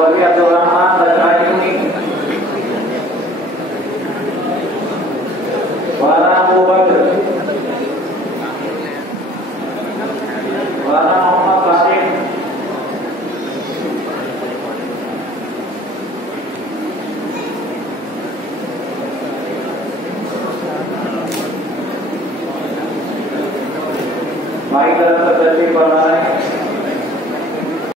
Keluarga Abdul Rahman Badrani Uni, Wala Abu Bakar, Wala Muhammad Karim, Baik dalam terjadi permainan